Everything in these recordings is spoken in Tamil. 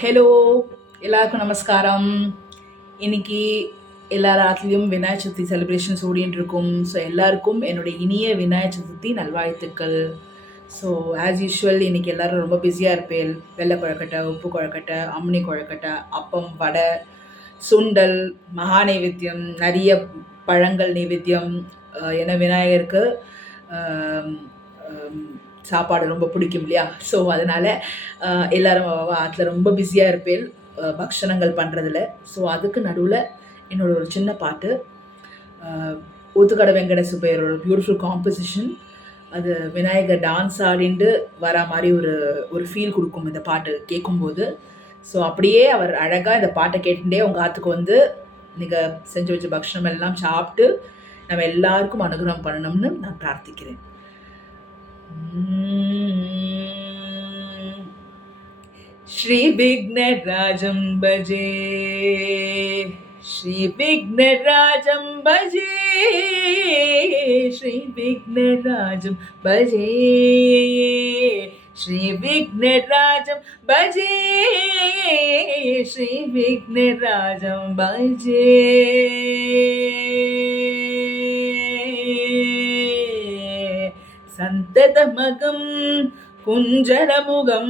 ஹலோ, எல்லாருக்கும் நமஸ்காரம். இன்னைக்கு எல்லா ராத்துலேயும் விநாயகர் சதுர்த்தி செலிப்ரேஷன்ஸ் ஓடிட்டு இருக்கும். ஸோ எல்லாருக்கும் என்னுடைய இனிய விநாயகர் சதுர்த்தி நல்வாழ்த்துக்கள். ஸோ ஆஸ் யூஷுவல் இன்னைக்கு எல்லாரும் ரொம்ப பிஸியாக இருப்பேன். வெள்ளை கொழக்கட்டை, உப்பு கொழக்கட்டை, அம்னி கொழக்கட்டை, அப்பம், வடை, சுண்டல், மகா நைவேத்தியம், நிறைய பழங்கள் நைவேத்தியம். ஏன்னா விநாயகருக்கு சாப்பாடு ரொம்ப பிடிக்கும் இல்லையா? ஸோ அதனால் எல்லோரும் ஆற்றுல ரொம்ப பிஸியாக இருப்பேன் பக்ஷணங்கள் பண்ணுறதுல. ஸோ அதுக்கு நடுவில் என்னோட ஒரு சின்ன பாட்டு, ஊத்துக்கடை வெங்கட சுப்பையரோட பியூட்டிஃபுல் காம்போசிஷன். அது விநாயகர் டான்ஸ் ஆடிண்டு வர மாதிரி ஒரு ஃபீல் கொடுக்கும் இந்த பாட்டு கேட்கும்போது. ஸோ அப்படியே அவர் அழகாக இந்த பாட்டை கேட்டுட்டே உங்கள் ஆற்றுக்கு வந்து நீங்கள் செஞ்சு வச்ச பக்ஷணம் எல்லாம் சாப்பிட்டு நம்ம எல்லாருக்கும் அனுகிரகம் பண்ணணும்னு நான் பிரார்த்திக்கிறேன். श्री विघ्नराजं भजे, श्री विघ्नराजं भजे, श्री विघ्नराजं भजे, श्री विघ्नराजं भजे, श्री विघ्नराजं भजे. सन्ततमगं कुञ्जरमुगं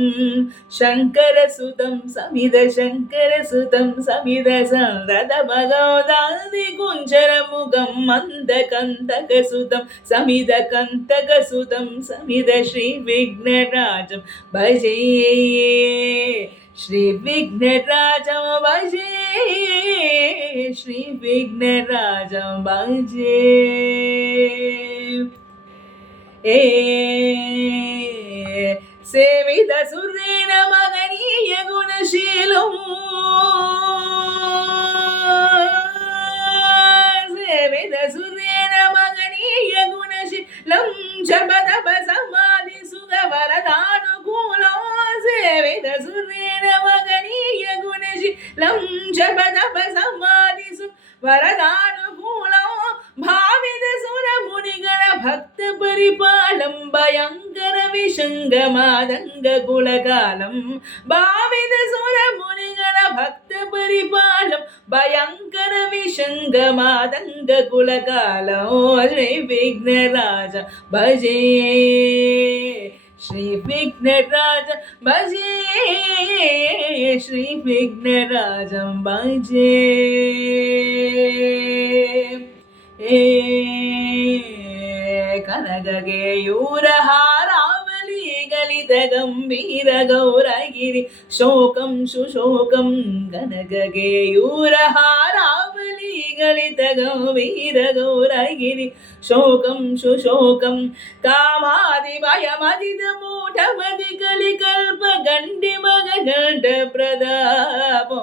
शङ्करसुतं समिदशङ्करसुतं समिद सन्ततमगोदादि कुञ्जरमुगं मन्दकन्तकसुतं समिदकन्तकसुतं समिद श्रीविघ्नराजं भजे, श्रीविघ्नराजं भजे, श्रीविघ्नराजं भजे. सेवित सुरेण मगनीय गुणशीलं, सेवित सुरेण मगनीय गुणशीलं जपतप समाधि सुख वरदानुकूलं, सेवित सुरेण मगनीय गुणशीलं जपतप समाधि सुख वरदानुकूलं, भावित सुर मुनिगण भक्त परिपालं भयंकर विशंगमादंग कुलकालं, भावित सुर मुनिगण भक्त परिपालं भयंकर विशंगमादंग कुलकालं, श्री विघ्नराज भजे, श्री विघ्नराज भजे, श्री विघ्नराजं भजे. कनकगेयूरहारावली गलित गंभीर गौरगिरि शोकं सुशोकं, कनकगेयूरहारावली गलित गंभीर गौरगिरि शोकं सुशोकं, कामादि भयमदित मूढमदि कलिकल्प गण्डिमग गण्ड प्रदापो,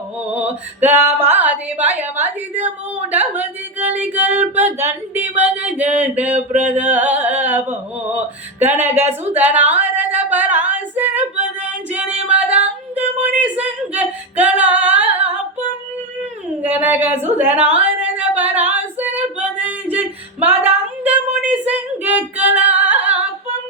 कामादि भयमदित मूढमदि कलिकल्प गण्डिमग गण्ड प्रदापो, कनक सुत नारद पराशर पतंजलि मदंग मुनि संग कलापं, कनक सुत नारद पराशर पतंजलि मदंग मुनि संग कलापं,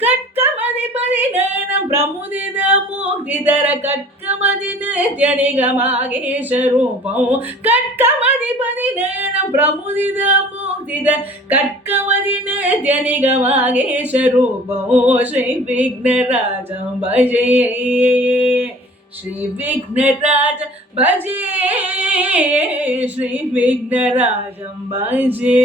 कट्कमधिपति नयनं प्रमुदित मुक्तिधर कट्कमधि नित्य निगमागेश रूपं, कट्कमधिपति नयनं प्रमुदित मुक्तिधर कट्कमधि नित्य निगमागेश रूपं, श्री विघ्नराजं भजे, श्री विघ्नराज भजे, श्री विघ्नराजं भजे.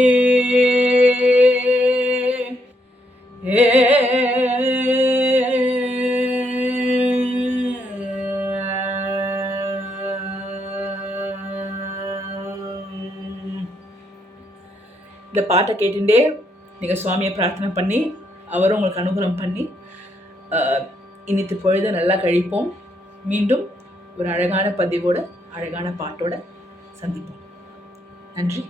இந்த பாட்டை கேட்டுட்டே நீங்கள் சுவாமியை பிரார்த்தனை பண்ணி அவரும் உங்களுக்கு அனுகிரகம் பண்ணி இன்னித்து பொழுது நல்லா கழிப்போம். மீண்டும் ஒரு அழகான பதிவோட அழகான பாட்டோட சந்திப்போம். நன்றி.